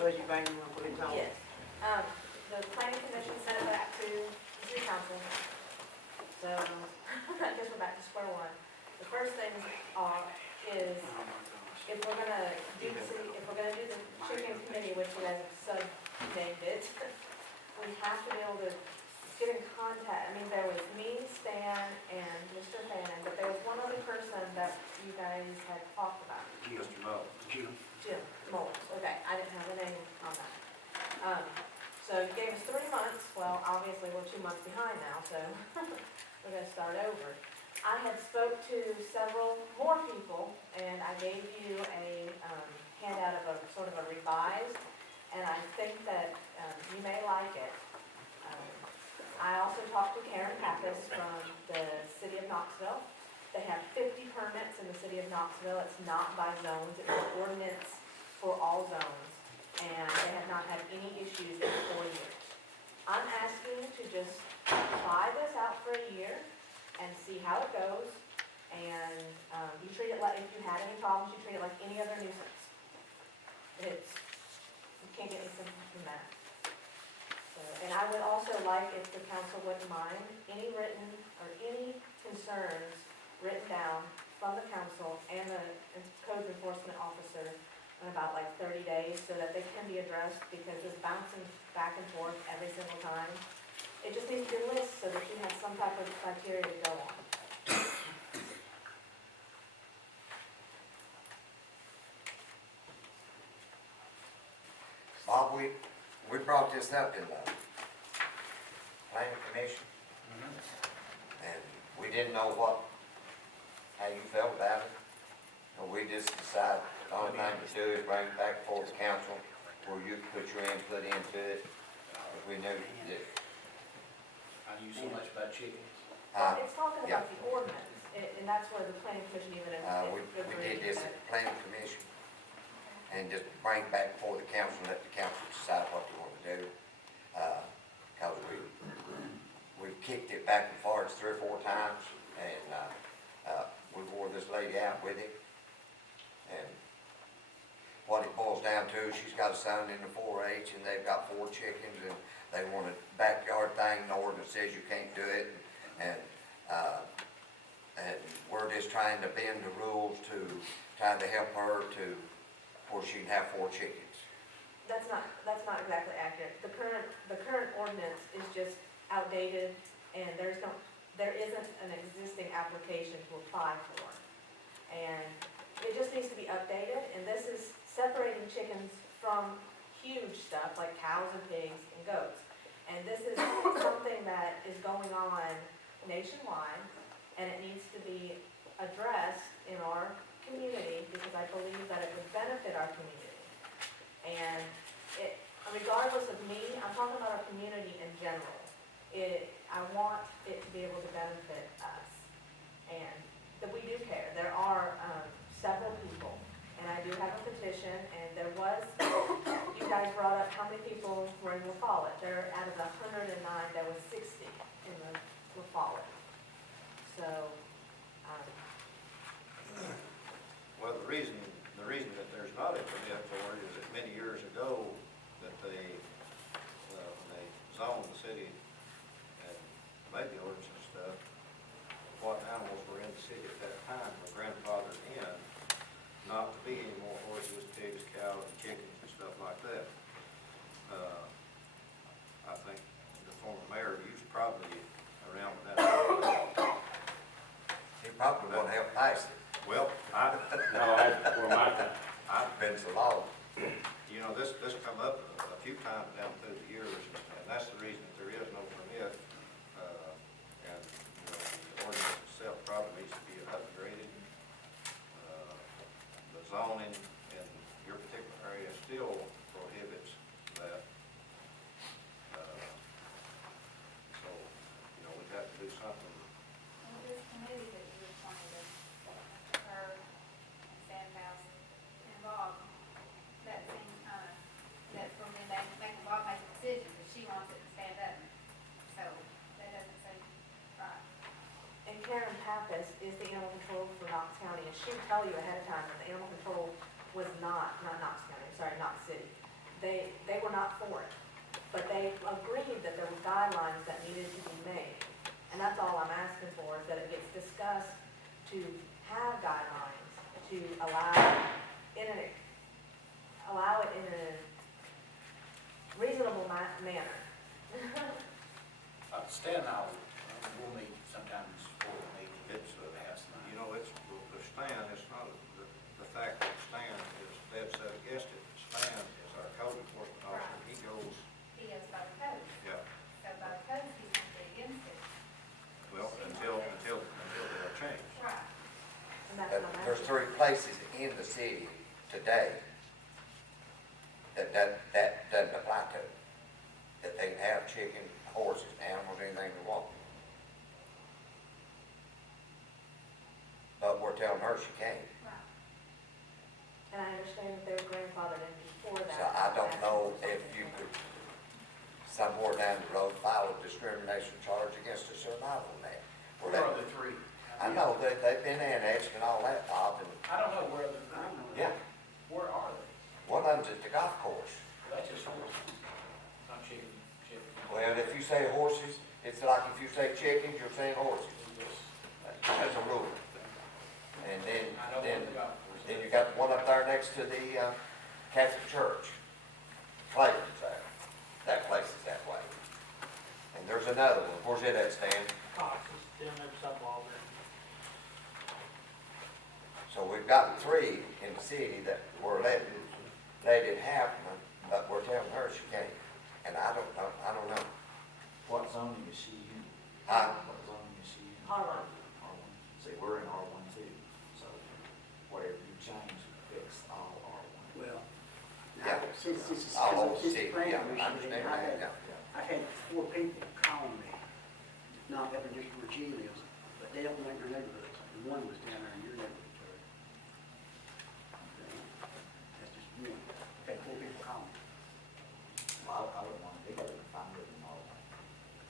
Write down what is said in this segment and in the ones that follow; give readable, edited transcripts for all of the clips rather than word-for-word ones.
budget thing you wanna put in on? Yes. The planning commission sent it back to the city council. So, I guess we're back to square one. The first thing is, if we're gonna do the chicken committee, which we have sub-named it, we have to be able to get in contact. I mean, there was me, Stan, and Mr. Fannin, but there was one other person that you guys had talked about. Mr. Mo. Jim. Jim Mullins. Okay, I didn't have the name on that. So you gave us 3 months. Well, obviously we're 2 months behind now, so we're gonna start over. I had spoke to several more people, and I gave you a handout of a sort of a revised, and I think that you may like it. I also talked to Karen Pappas from the city of Knoxville. They have 50 permits in the city of Knoxville. It's not by zones, it's an ordinance for all zones, and they have not had any issues in 4 years. I'm asking to just try this out for a year and see how it goes, and you treat it like, if you had any problems, you treat it like any other nuisance. You can't get any simpler than that. So, and I would also like, if the council wouldn't mind, any written, or any concerns written down from the council and the code enforcement officer in about like 30 days, so that they can be addressed, because it's bouncing back and forth every single time. It just needs to be a list so that you have some type of criteria to go on. Bob, we brought this up in the planning commission, and we didn't know how you felt about it. So we just decided the only thing to do is bring it back before the council, where you could put your input into it. If we knew that. I knew so much about chickens. Well, it's talking yeah. about the ordinance, and that's where the planning commission even We did this at the planning commission, and just bring it back before the council, and let the council decide what they want to do. Because we've kicked it back and forth 3 or 4 times, and we wore this lady out with it. And what it boils down to, she's got a son in the 4-H, and they've got 4 chickens, and they want a backyard thing. The ordinance says you can't do it, and we're just trying to bend the rules to try to help her to, where she can have 4 chickens. That's not exactly accurate. The current ordinance is just outdated, and there isn't an existing application to apply for. And it just needs to be updated, and this is separating chickens from huge stuff like cows and pigs and goats. And this is something that is going on nationwide, and it needs to be addressed in our community, because I believe that it would benefit our community. And regardless of me, I'm talking about our community in general. I want it to be able to benefit us, and that we do care. There are several people, and I do have a petition, and there was, you guys brought up how many people were in LaFollette. There, out of the 109, there was 60 in the LaFollette. So, well, the reason that there's not a permit for it is that many years ago that they, when they zoned the city and made the ordinance and stuff, what animals were in the city at that time were grandfathered in, not to be any more horses, pigs, cows, and chickens and stuff like that. I think the former mayor, he was probably around when that happened. He probably won't help pass it. Well, I've been so long. you know, this come up a few times down through the years, and that's the reason that there is no permit. And, you know, the ordinance itself probably needs to be upgraded. The zoning in your particular area still prohibits that. So, you know, we've got to do something. Well, this committee that you appointed, her and Sandhouse and Bob, that seems kind of, that's when they make Bob make a decision, but she wants it to stand up. So that doesn't seem right. and Karen Pappas is the animal control for Knox County, and she'll tell you ahead of time that the animal control was not Knox County, sorry, Knox City. they were not for it. But they agreed that there were guidelines that needed to be made. And that's all I'm asking for, is that it gets discussed to have guidelines, to allow it in a reasonable manner. Stan and I will meet sometimes before the meeting. It's, Perhaps not. you know, it's, the stand, it's not, the fact that Stan is dead set against it. Stan is our code enforcement officer, he goes, He goes by the code. yeah, So by the code, he's going to be against it. well, until they are changed. Right. And that's what I'm There's asking. 3 places in the city today that doesn't apply to, that they can have chicken, horses, animals, anything they want. But we're telling her she can't. Right. And I understand that they were grandfathered in before that. So I don't know if you could, somewhere down the road, file a discrimination charge against us or not on that. Or Where that- are the three? I know that they've been annexed and all that, Bob, and, I don't know where the, yeah, where are they? one of them's at the golf course. That's just horses, not chicken. Well, if you say horses, it's like if you say chickens, you're saying horses. That's a rule. And then, I know then, where the golf course then is. you got one up there next to the Catholic Church. Clayton's there. That place is that way. And there's another one. Where's it at, Stan? Cox is down there beside Walgreens. So we've got 3 in the city that we're letting it happen, but we're telling her she can't. And I don't know. What zoning is she in? Huh? What zoning is she in? R1. R1. See, we're in R1 too, so whatever you change affects all R1. Well, Yeah. since this is, All over the since city, the planning yeah, I commission, understand that, yeah. I've had 4 people call me, not ever just where she lives, but they don't like their neighborhoods. And one was down there in your neighborhood, Terry. That's just me. I've had 4 people call me. Well, I wouldn't want to be there if I'm living in R1.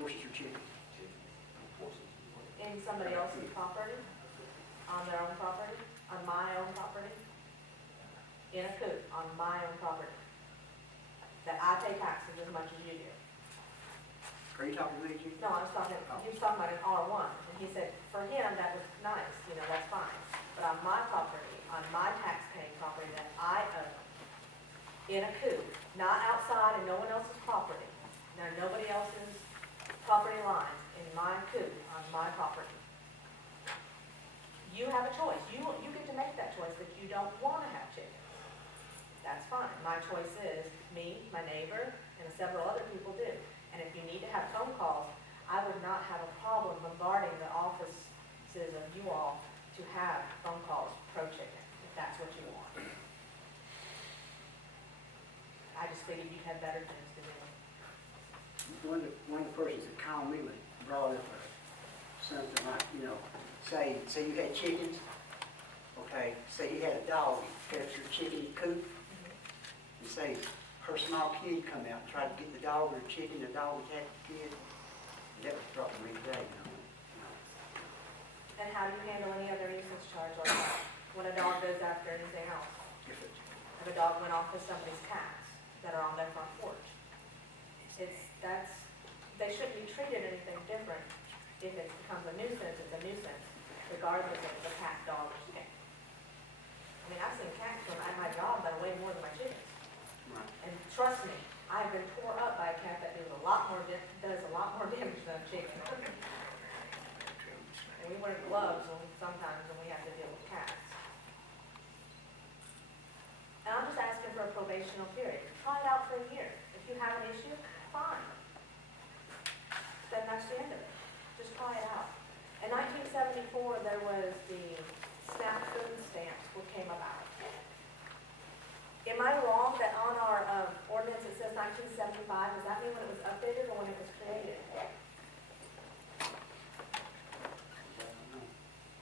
Horses or chickens? Chickens, horses. In somebody else's property, on their own property, on my own property, in a coop, on my own property. That I pay taxes as much as you do. Are you talking to me, Chief? No, I was talking, he was talking about an R1, and he said, for him, that was nice, you know, that's fine. But on my property, on my tax-paying property that I own, in a coop, not outside in no one else's property, now nobody else's property lines, in my coop, on my property. You have a choice, you get to make that choice that you don't wanna have chickens. That's fine, my choice is, me, my neighbor, and several other people do. And if you need to have phone calls, I would not have a problem bombarding the offices of you all to have phone calls pro-chicken, if that's what you want. I just figured you'd have better things to do. One of the persons that called me was brought up something like, you know, say you had chickens, okay, say you had a dog, kept your chicken coop, and say her small kid come out and try to get the dog or the chicken, the dog attacked the kid. That was brought to me today, you know. And how do you handle any other nuisance charge like that, when a dog goes after anything else? If it, If a dog went off with somebody's cats that are on their front porch? They shouldn't be treated anything different. If it becomes a nuisance, it's a nuisance, regardless if it's a cat, dog, or snake. I mean, I've seen cats come at my job that are way more than my chickens. right. And trust me, I've been tore up by a cat that does a lot more damage than a chicken. And we wear gloves sometimes when we have to deal with cats. And I'm just asking for a probational period. Try it out for a year. If you have an issue, fine. Then that's the end of it. Just try it out. In 1974, there was the SNAP food stamps what came about. Am I wrong that on our ordinance it says 1975? Does that mean when it was updated or when it was created?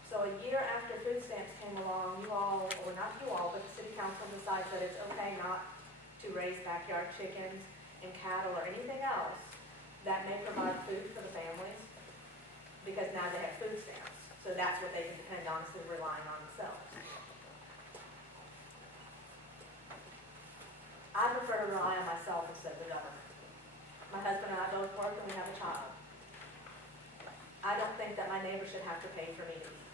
So a year after food stamps came along, you all, or not you all, but the city council decides that it's okay not to raise backyard chickens and cattle or anything else that may provide food for the families, because now they have food stamps. So that's what they can depend on, instead of relying on themselves. I prefer to rely office of the government. My husband and I both work and we have a child. I don't think that my neighbor should have to pay for me to eat.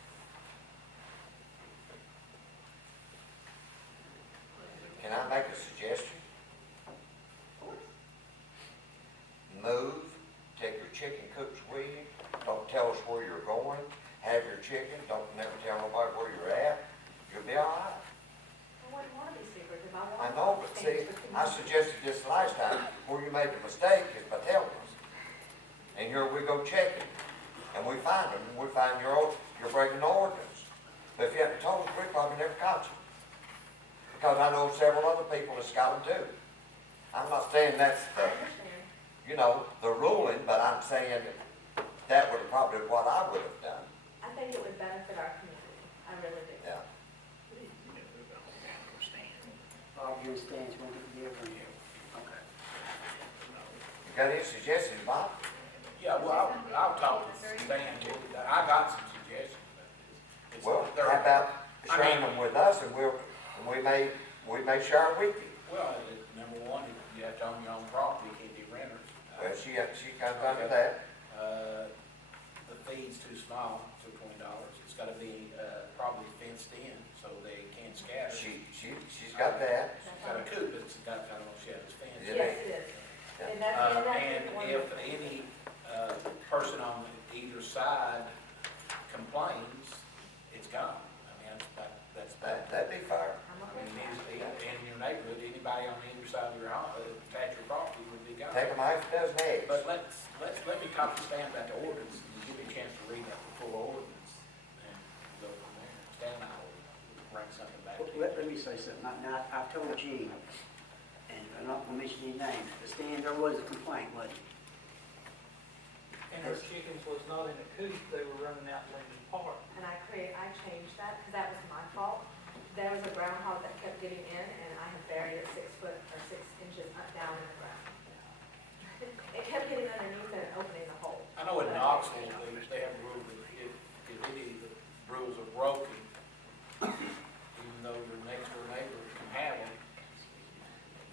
Can I make a suggestion? Move, take your chicken coops with you, don't tell us where you're going, have your chicken, don't never tell nobody where you're at, you'll be all right. I wouldn't want to be secretive, I want. I know, but see, things to I communicate. suggested this last time, where you made the mistake is by telling us. And here we go checking, and we find them, and we find you're breaking the ordinance. But if you hadn't told us, we probably never caught you. Because I know several other people that's got them too. I'm not saying that's I the, understand. you know, the ruling, but I'm saying that would have probably what I would have done, I think it would benefit our community, I really do. yeah. Bob, you understand, you want to be different here? Okay. You got any suggestions, Bob? Yeah, well, I'll talk to Stan, I got some suggestions about this. It's Well, they're- how about I sharing mean- them with us and we may share it with you. Well, number one, you have to own your own property, you can't be renters. Well, she comes under that. The fee's too small, so $20. It's gotta be, probably fenced in, so they can't scatter. She's got that. She's got a coop, but it's got, I don't know if she has a fence. Yeah. Yes, it is. And that's, and that's. And one if of- any, person on either side complains, it's gone. I mean, that's bad. That'd be fair. I'm I okay mean, with that. in your neighborhood, anybody on either side of your house, attached your property would be gone. Take them half a dozen eggs. But let me talk to Stan about the ordinance, and give me a chance to read that full ordinance, and go from there. Stan and I will bring something back to you. Let me say something. Now, I've told Gene, and I'm not gonna mention any names, but Stan, there was a complaint, wasn't it? And her chickens was not in a coop, they were running out in the park. And I changed that, because that was my fault. There was a groundhog that kept getting in, and I had buried it 6 foot or 6 inches down in the ground. It kept getting underneath and opening the hole. I know in Knoxville, they have a rule that if any of the rules are broken, even though your next door neighbor can have them,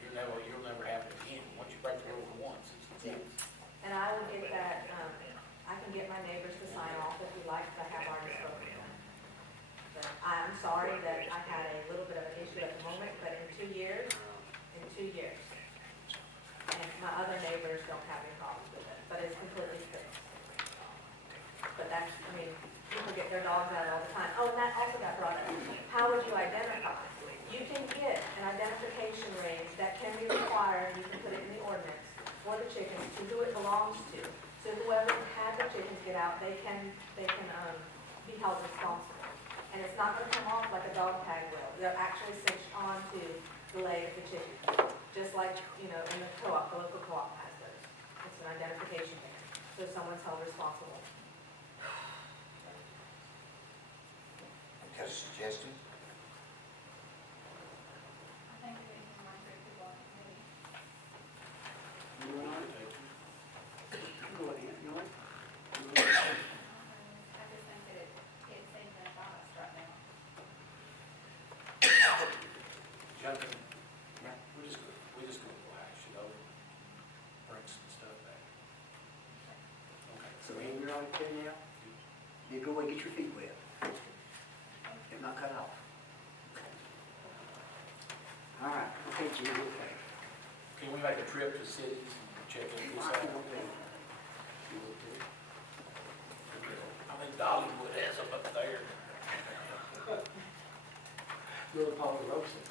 you'll never have it again. Once you break the rule once, it's. And I will get that, I can get my neighbors to sign off if we like to have our spoken. But I'm sorry that I had a little bit of an issue at the moment, but in 2 years, and my other neighbors don't have any problems with it, but it's completely fixed. But that's, I mean, people get their dogs out all the time. Oh, and that also got brought up. How would you identify? You can get an identification ring that can be required, you can put it in the ordinance for the chickens to who it belongs to. So whoever had the chickens get out, they can be held responsible. And it's not gonna come off like a dog tag will. They're actually cinched onto the leg of the chicken. Just like, in the co-op, the local co-op has those. It's an identification thing. So someone's held responsible. Got a suggestion? I think we can run through people on the committee. You want it? Go ahead, you want it? I just think that it seems unbiased right now. Jumping, Yeah. we're just gonna go hash it over, bring some stuff back. Okay. So when you're on it now, you go and get your feet wet. If not cut off. All right, okay, Gene, okay. Can we make a trip to cities and check in this I out? can okay. You will too. I think Dollywood has them up there. Little Paul Rosen.